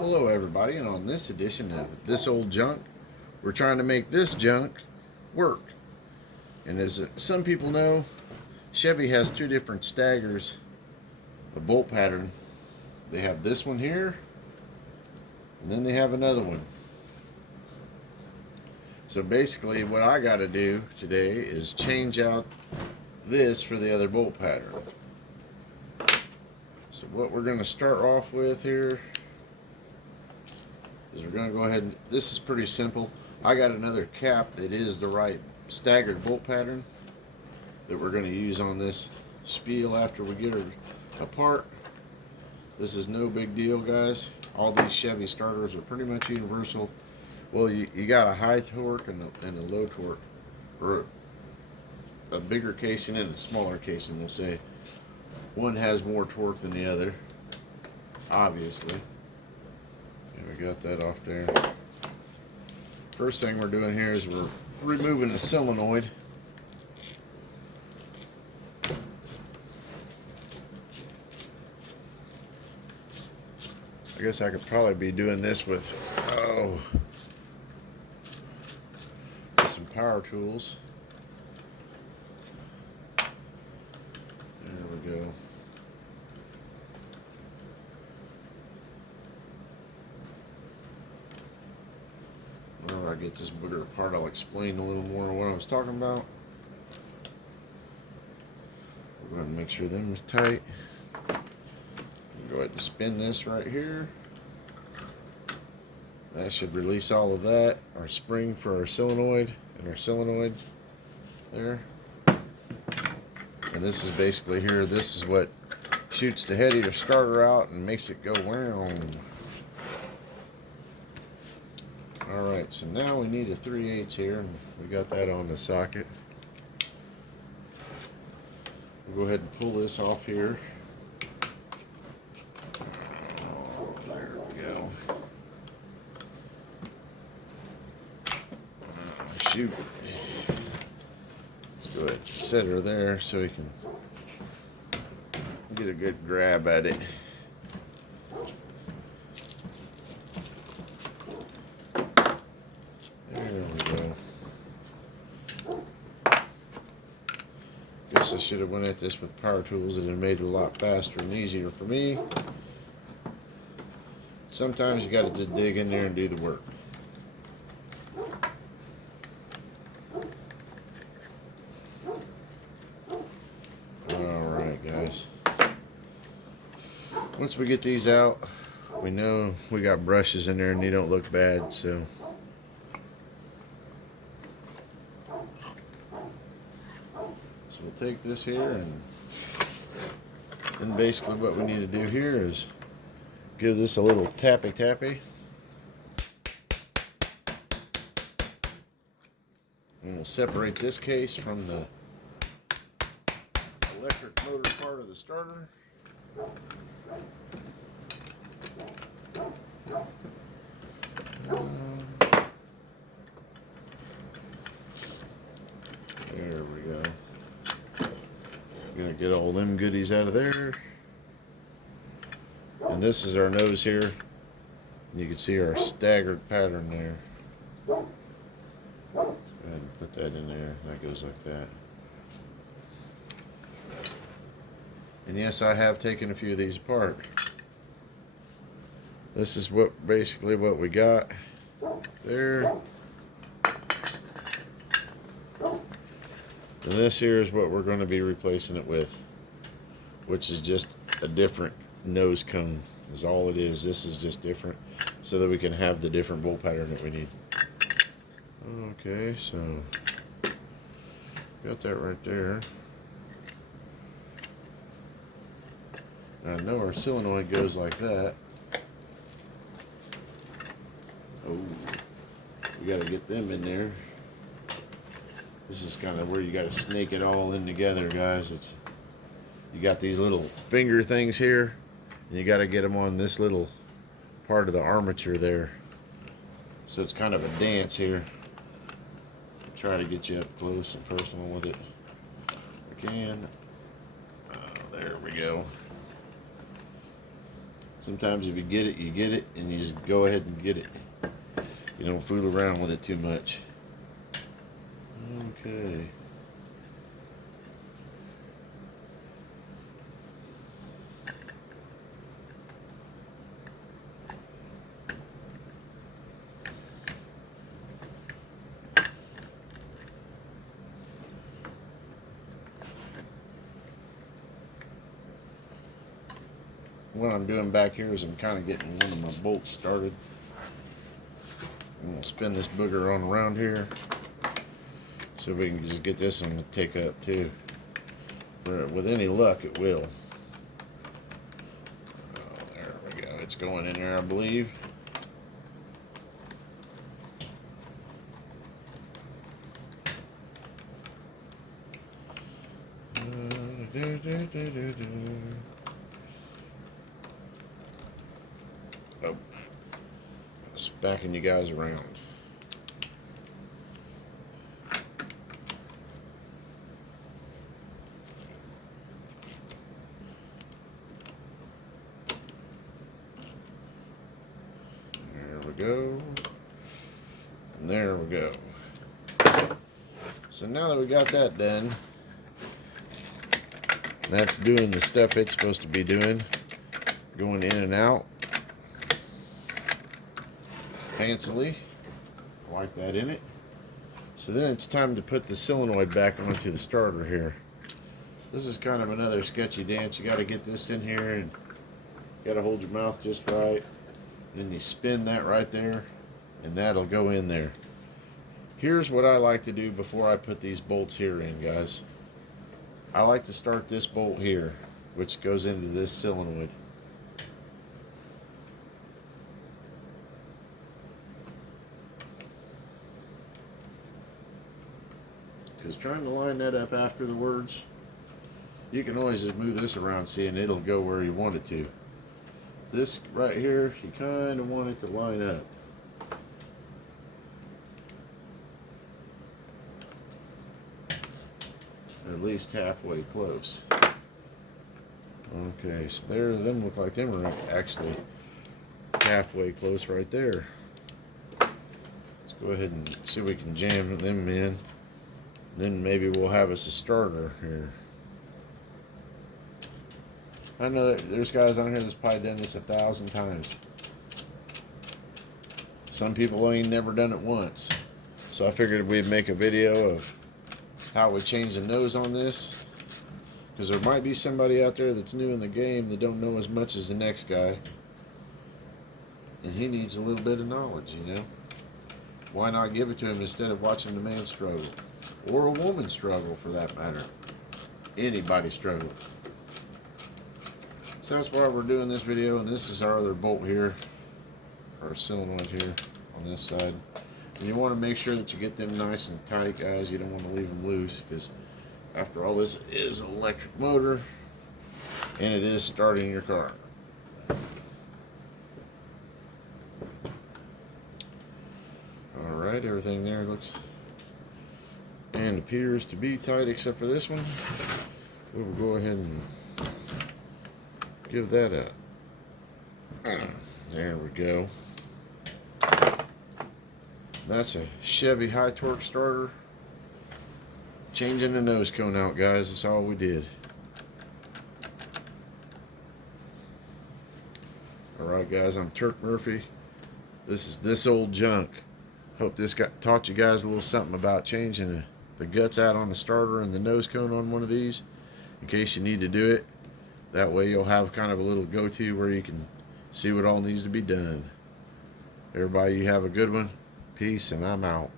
Hello everybody, and on this edition of This Old Junk, we're trying to make this junk work. And as some people know, Chevy has two different staggers of bolt pattern. They have this one here, and then they have another one. So basically what I got to do today is change out this for the other bolt pattern. So what we're going to start off with here is we're going to go ahead and, this is pretty simple. I got another cap that is the right staggered bolt pattern that we're going to use on this spiel after we get her apart. This is no big deal, guys. All these Chevy starters are pretty much universal. Well, you got a high torque and a low torque, or a bigger casing and a smaller casing, we'll say. One has more torque than the other, obviously. And we got that off there. First thing we're doing here is we're removing the solenoid. I guess I could probably be doing this with some power tools. There we go. Whenever I get this booger apart, I'll explain a little more what I was talking about. We're going to make sure them is tight. Go ahead and spin this right here. That should release all of that. Our spring for our solenoid and our solenoid there. And this is basically here, this is what shoots the head of your starter out and makes it go round. Alright, so now we need a 3/8 here, and we got that on the socket. We'll go ahead and pull this off here. Oh, there we go. Shoot. Let's go ahead and set her there so we can get a good grab at it. I should have went at this with power tools. It would have made it a lot faster and easier for me. Sometimes you got to just dig in there and do the work. Alright guys, once we get these out, we know we got brushes in there and they don't look bad, so we'll take this here, and then basically what we need to do here is give this a little tappy. And we'll separate this case from the electric motor part of the starter. There we go. Gonna get all them goodies out of there. And this is our nose here. You can see our staggered pattern there. Go ahead and put that in there. That goes like that. And yes, I have taken a few of these apart. This is basically what we got there. And this here is what we're going to be replacing it with, which is just a different nose cone is all it is. This is just different so that we can have the different bolt pattern that we need. Okay, so got that right there. I know our solenoid goes like that. Oh, we got to get them in there. This is kind of where you got to snake it all in together, guys. You got these little finger things here, and you got to get them on this little part of the armature there. So it's kind of a dance here. I'll try to get you up close and personal with it. If I can. There we go. So Sometimes if you get it, you get it, and you just go ahead and get it. You don't fool around with it too much. Okay. What I'm doing back here is I'm kind of getting one of my bolts started. I'm going to spin this booger on around here so we can just get this one to take up too. But with any luck, it will. Oh, there we go. It's going in there, I believe. Oh, just backing you guys around. There we go. And there we go. So now that we got that done, that's doing the stuff it's supposed to be doing, going in and out fancily, like that in it. So then it's time to put the solenoid back onto the starter here. This is kind of another sketchy dance. You got to get this in here and you got to hold your mouth just right. Then you spin that right there and that'll go in there. Here's what I like to do before I put these bolts here in, guys. I like to start this bolt here, which goes into this solenoid. Because trying to line that up after the words, you can always just move this around, see, and it'll go where you want it to. This right here, you kind of want it to line up. At least halfway close. Okay, so there, them look like them are actually halfway close right there. Let's go ahead and see if we can jam them in. Then maybe we'll have us a starter here. I know that there's guys on here that's probably done this 1,000 times. Some people ain't never done it once. So I figured we'd make a video of how we change the nose on this. Because there might be somebody out there that's new in the game that don't know as much as the next guy. And he needs a little bit of knowledge, you know. Why not give it to him instead of watching the man struggle? Or a woman struggle, for that matter. Anybody struggle. So that's why we're doing this video, and this is our other bolt here, our solenoid here on this side. And you want to make sure that you get them nice and tight, guys. You don't want to leave them loose, because after all, this is an electric motor, and it is starting your car. Alright, everything there looks and appears to be tight except for this one. We'll go ahead and give that a there we go. That's a Chevy high torque starter. Changing the nose cone out, guys. That's all we did. Alright, guys, I'm Turk Murphy. This is This Old Junk. Hope this taught you guys a little something about changing the guts out on the starter and the nose cone on one of these, in case you need to do it. That way you'll have kind of a little go-to where you can see what all needs to be done. Everybody, you have a good one. Peace, and I'm out.